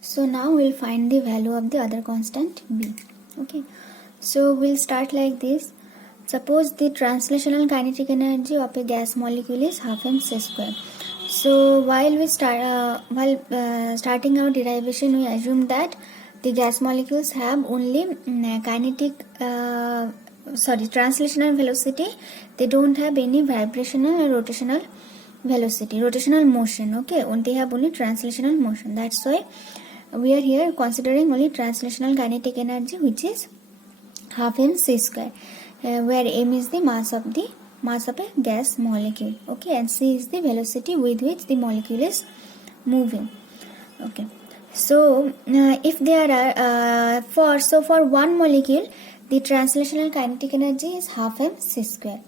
So now we'll find the value of the other constant B. Okay, so we'll start like this. Suppose the translational kinetic energy of a gas molecule is half mc square. So while starting our derivation, we assume that the gas molecules have only translational velocity. They don't have any vibrational or rotational motion. Okay, they have only translational motion. That's why we are here considering only translational kinetic energy, which is half mc square, where m is the mass of a gas molecule. Okay, and c is the velocity with which the molecule is moving. Okay, so if there are for one molecule, the translational kinetic energy is half mc square.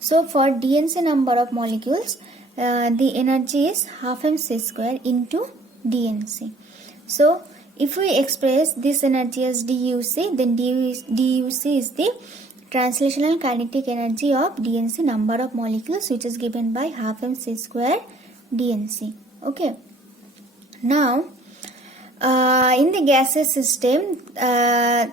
So for dnc number of molecules, the energy is half mc square into dnc. So if we express this energy as duc, then duc is the translational kinetic energy of dnc number of molecules, which is given by half mc square dnc. Okay, now in the gaseous system, there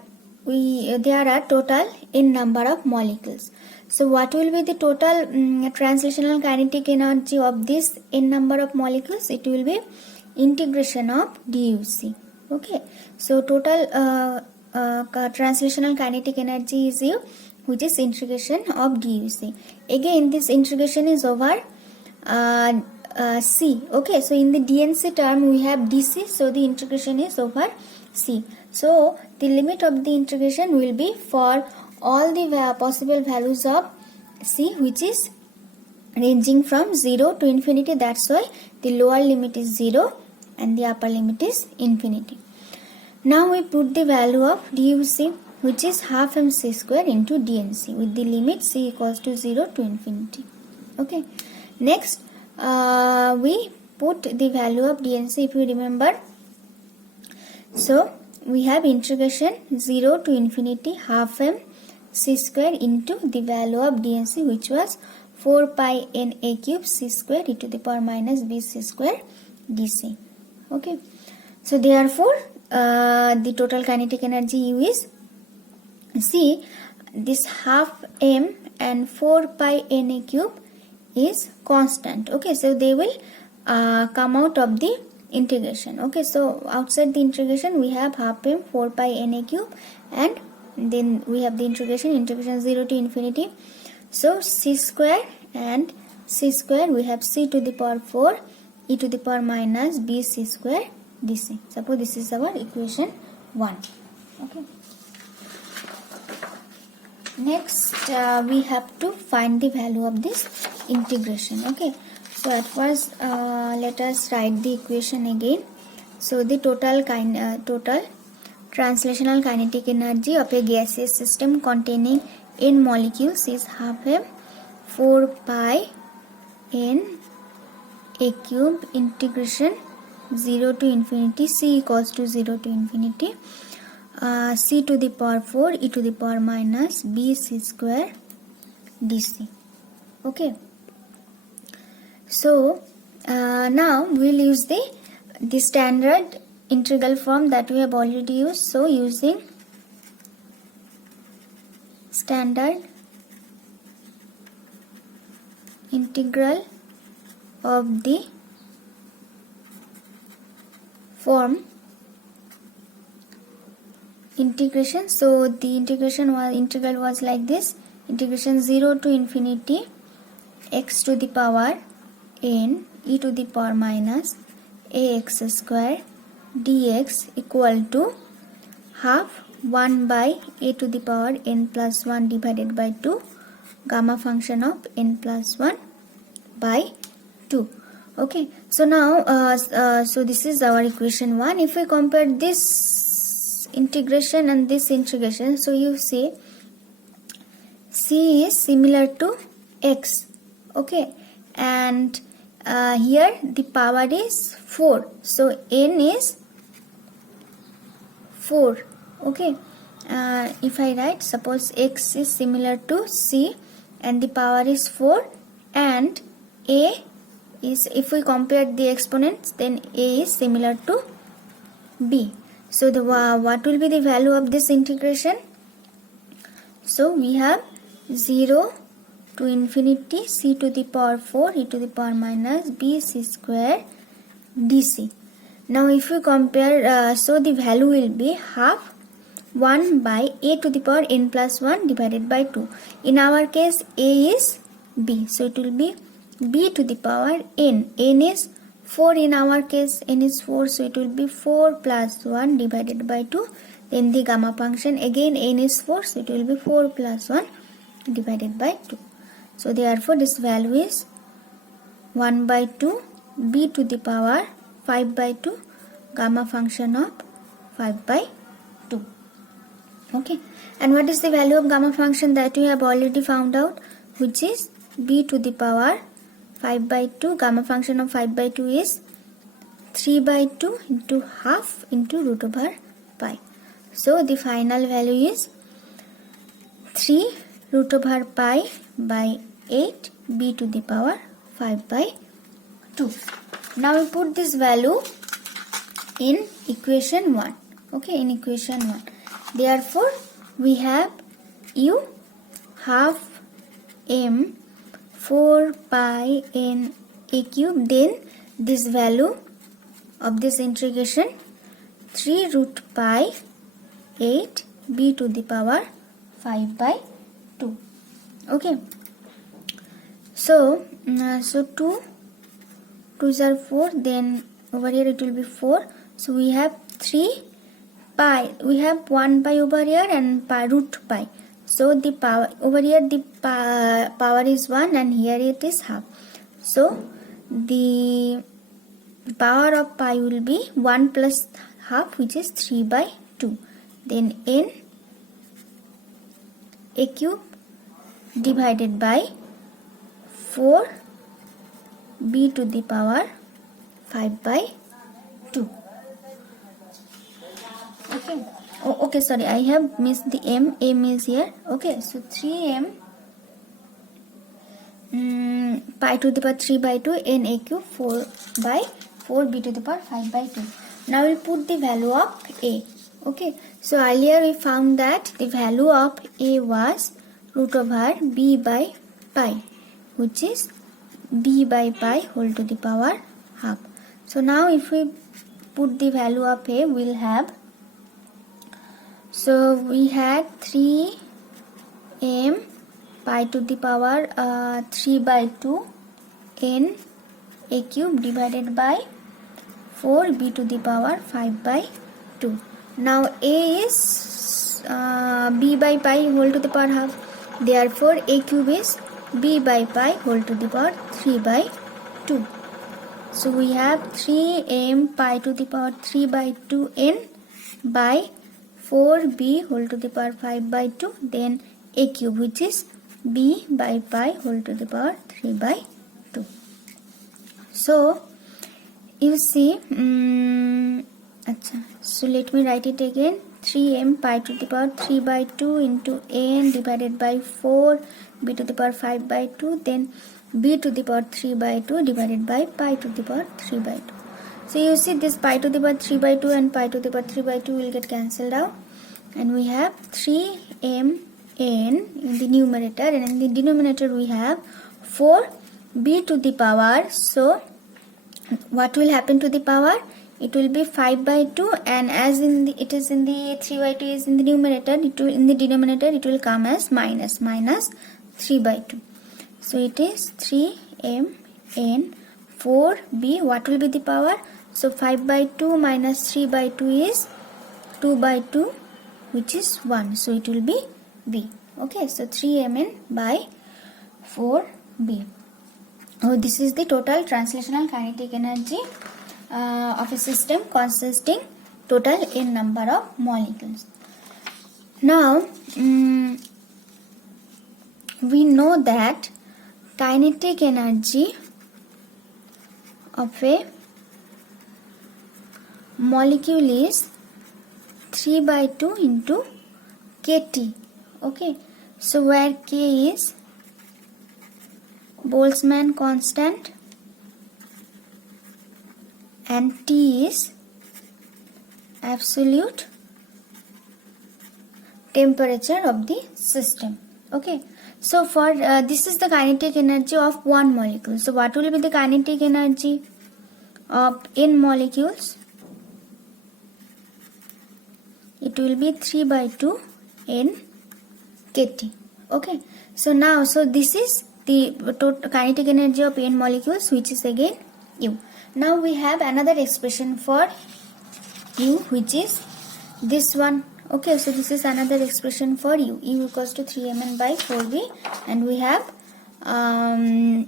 are total n number of molecules. So what will be the total translational kinetic energy of this n number of molecules? It will be integration of duc. Okay, so total translational kinetic energy is u, which is integration of duc. Again, this integration is over c. Okay, so in the dnc term we have dc, so the integration is over c. So the limit of the integration will be for all the possible values of c, which is ranging from 0 to infinity. That's why the lower limit is 0 and the upper limit is infinity. Now we put the value of duc, which is half mc square into dnc, with the limit c equals to 0 to infinity. Okay, next we put the value of dnc, if you remember. So we have integration 0 to infinity half m c square into the value of dnc, which was 4 pi n a cube c square e to the power minus b c square dc. Okay, so therefore the total kinetic energy u is, see, this half m and 4 pi n a cube is constant. Okay, so they will come out of the integration. Okay, so outside the integration we have half m 4 pi n a cube, and then we have the integration 0 to infinity. So c square and c square, we have c to the power 4 e to the power minus b c square dc. Suppose this is our equation 1. Okay, next we have to find the value of this integration. Okay, so at first let us write the equation again. So the total translational kinetic energy of a gaseous system containing n molecules is half m 4 pi n a cube integration 0 to infinity c equals to 0 to infinity c to the power 4 e to the power minus b c square dc. Okay, so now we will use the standard integral form that we have already used. So using standard integral of the form integration, so the integral was like this: integration 0 to infinity x to the power n e to the power minus ax square dx equal to half 1 by a to the power n plus 1 divided by 2 gamma function of n plus 1 by 2. Okay, so now so this is our equation 1. If we compare this integration and this integration, so you see c is similar to x. Okay, and here the power is 4, so n is 4. Okay, if I write, suppose x is similar to c and the power is 4, and a is, if we compare the exponents, then a is similar to b. So the what will be the value of this integration? So we have 0 to infinity c to the power 4 e to the power minus b c square dc. Now if you compare, so the value will be half 1 by a to the power n plus 1 divided by 2. In our case a is b, so it will be b to the power n. N is 4 in our case, n is 4, so it will be 4 plus 1 divided by 2. Then the gamma function, again n is 4, so it will be 4 plus 1 divided by 2. So therefore this value is 1 by 2 b to the power 5 by 2 gamma function of 5 by 2. Okay, and what is the value of gamma function that we have already found out, which is b to the power 5 by 2. Gamma function of 5 by 2 is 3 by 2 into half into root over pi. So the final value is 3 root over pi by 8 b to the power 5 by 2. Now we put this value in equation 1. Okay, in equation 1. Therefore, we have u half m 4 pi n a cube. Then this value of this integration 3 root pi 8 b to the power 5 by 2. Okay. So, so 2 2s are 4. Then over here it will be 4. So we have 3 pi. We have 1 pi over here and pi root pi. So the power over here, the power is 1 and here it is half. So the power of pi will be 1 plus half, which is 3 by 2. Then n a cube divided by 4 b to the power 5 by 2. Okay. Oh, okay, sorry, I have missed the m. M is here. Okay, so 3m pi to the power 3 by 2 n a cube 4 by 4 b to the power 5 by 2. Now we'll put the value of a. Okay, so earlier we found that the value of a was root over b by pi, which is b by pi whole to the power half. So now if we put the value of a, we'll have, so we had 3m pi to the power 3 by 2 n a cube divided by 4 b to the power 5 by 2. Now a is b by pi whole to the power half. Therefore a cube is b by pi whole to the power 3 by 2. So we have 3m pi to the power 3 by 2 n by 4b whole to the power 5 by 2. Then a cube, which is b by pi whole to the power 3 by 2. So you see, so let me write it again. 3m pi to the power 3 by 2 into n divided by 4 b to the power 5 by 2. Then b to the power 3 by 2 divided by pi to the power 3 by 2. So you see, this pi to the power 3 by 2 and pi to the power 3 by 2 will get cancelled out. And we have 3mn in the numerator, and in the denominator we have 4b to the power. So what will happen to the power? It will be 5 by 2, and as in the, it is in the 3 by 2 is in the numerator, it will, in the denominator it will come as minus 3 by 2. So it is 3mn 4b. What will be the power? So 5 by 2 minus 3 by 2 is 2 by 2, which is 1. So it will be b. Okay, so 3mn by 4b. Oh, this is the total translational kinetic energy of a system consisting total n number of molecules. Now we know that kinetic energy of a molecule is 3 by 2 into kT. Okay, so where K is Boltzmann constant and T is absolute temperature of the system. Okay, so for this is the kinetic energy of one molecule. So what will be the kinetic energy of n molecules? It will be 3 by 2 n kT. Okay, so now this is the total kinetic energy of n molecules, which is again U. Now we have another expression for U, which is this one. Okay, so this is another expression for U. U equals to 3mn by 4b, and we have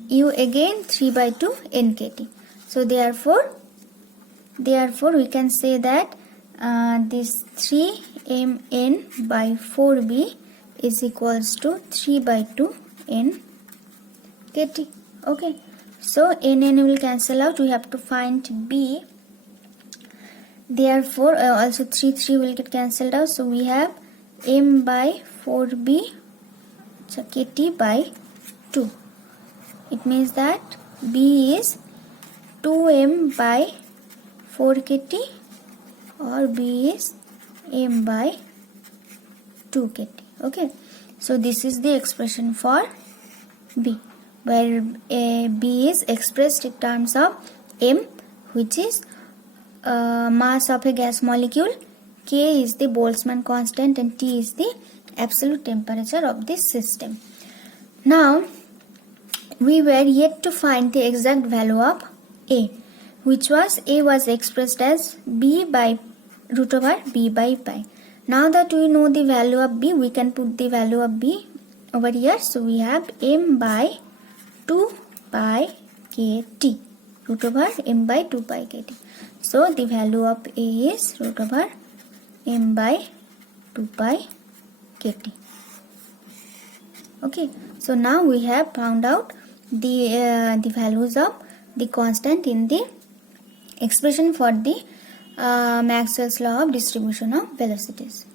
U again 3 by 2 n kT. So therefore we can say that this 3mn by 4b is equals to 3 by 2 n kT. Okay, so n will cancel out. We have to find b. Therefore also 3 will get cancelled out. So we have m by 4b, so kT by 2. It means that b is 2m by 4 kT, or b is m by 2 kT. Okay, so this is the expression for b, where b is expressed in terms of m, which is mass of a gas molecule, K is the Boltzmann constant, and T is the absolute temperature of this system. Now we were yet to find the exact value of A, which was A was expressed as B by root over B by pi. Now that we know the value of B, we can put the value of B over here. So we have m by 2 pi kT, root over m by 2 pi kT. So the value of A is root over m by 2 pi kT. Okay, so now we have found out the values of the constant in the expression for the Maxwell's law of distribution of velocities.